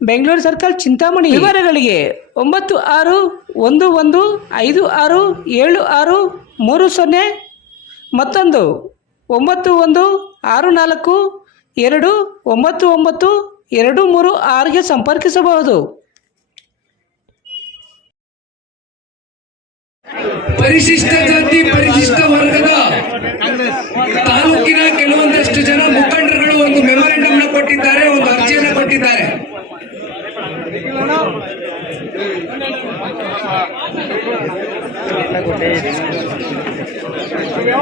Bengaluru circle Chintamani. ವಿವರಗಳಿಗೆ ಒಂಬತ್ತು ಆರು ಒಂದು ಒಂದು ಐದು ಆರು ಏಳು ಆರು ಮೂರು ಸೊನ್ನೆ ಮತ್ತೊಂದು ಒಂಬತ್ತು ಒಂದು ಆರು ನಾಲ್ಕು ಎರಡು ಒಂಬತ್ತು ಒಂಬತ್ತು ಎರಡು ಮೂರು ಆರಿಗೆ ಸಂಪರ್ಕಿಸಬಹುದು. ಪರಿಶಿಷ್ಟ ಜಾತಿ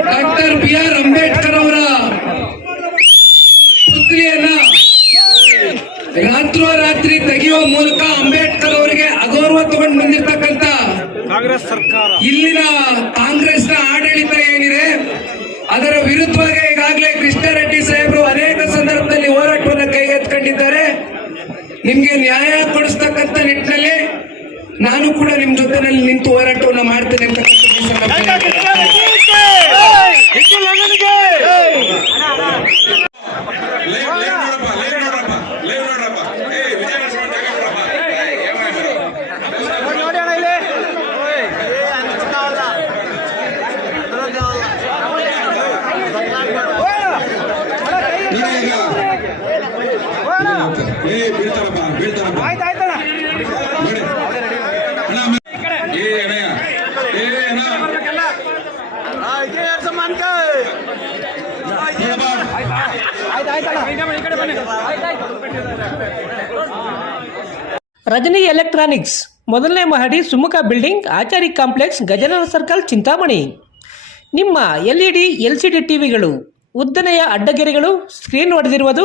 ಡಾಕ್ಟರ್ ಬಿ ಆರ್ ಅಂಬೇಡ್ಕರ್ ಅವರ ಪುತ್ರಿಯನ್ನ ರಾತ್ರೋರಾತ್ರಿ ತೆಗೆಯುವ ಮೂಲಕ ಅಂಬೇಡ್ಕರ್ ಅವರಿಗೆ ಅಗೌರವ ತಗೊಂಡು ಬಂದಿರತಕ್ಕಂತ ಕಾಂಗ್ರೆಸ್ ಸರ್ಕಾರ. ಇಲ್ಲಿನ ಕಾಂಗ್ರೆಸ್ನ ಆಡಳಿತ ಏನಿದೆ ಅದರ ವಿರುದ್ಧವಾಗಿ ಈಗಾಗಲೇ ನಿಮ್ಗೆ ನ್ಯಾಯ ಕೊಡಿಸ್ತಕ್ಕಂಥ ನಿಟ್ಟಿನಲ್ಲಿ ನಾನು ಕೂಡ ನಿಮ್ ಜೊತೆನಲ್ಲಿ ನಿಂತು ಹೋರಾಟವನ್ನು ಮಾಡ್ತೇನೆ ಅಂತಕ್ಕಂಥದ್ದು ಏ ಬೀಳ್ತಾರಪ್ಪ ಬೀಳ್ತಾರಪ್ಪ. ಏ ಅಣ್ಣಯ್ಯ ಏ ರಜನಿ ಎಲೆಕ್ಟ್ರಾನಿಕ್ಸ್. ಮೊದಲನೇ ಮಹಡಿ Sumukha building Achari complex Gajanana circle Chintamani. ನಿಮ್ಮ L E D L C D ಟಿವಿಗಳು ಉದ್ದನೆಯ ಅಡ್ಡಗೆರೆಗಳು ಸ್ಕ್ರೀನ್ ಹೊಡೆದಿರುವುದು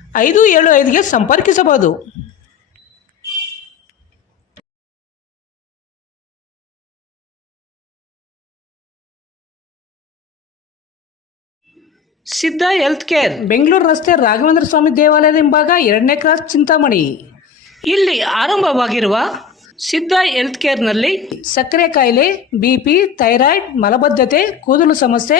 ಐದು ಏಳು ಐದಿಗೆ ಸಂಪರ್ಕಿಸಬಹುದು. ಸಿದ್ಧ ಹೆಲ್ತ್ ಕೇರ್, ಬೆಂಗಳೂರು ರಸ್ತೆ ರಾಘವೇಂದ್ರ ಸ್ವಾಮಿ ದೇವಾಲಯದ ಹಿಂಭಾಗ ಎರಡನೇ ಕ್ರಾಸ್ ಚಿಂತಾಮಣಿ. ಇಲ್ಲಿ ಆರಂಭವಾಗಿರುವ ಸಿದ್ಧ ಹೆಲ್ತ್ ಕೇರ್ನಲ್ಲಿ ಸಕ್ಕರೆ ಕಾಯಿಲೆ, ಬಿ ಪಿ, ಥೈರಾಯ್ಡ್, ಮಲಬದ್ಧತೆ, ಕೂದಲು ಸಮಸ್ಯೆ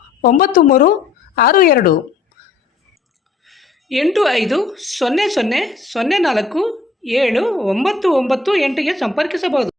ಒಂಬತ್ತು ಮೂರು ಆರು ಎರಡು. ಎಂಟು ಐದು ಸೊನ್ನೆ ಸೊನ್ನೆ ಸೊನ್ನೆ ನಾಲ್ಕು ಏಳು ಒಂಬತ್ತು ಒಂಬತ್ತು ಎಂಟಿಗೆ ಸಂಪರ್ಕಿಸಬಹುದು.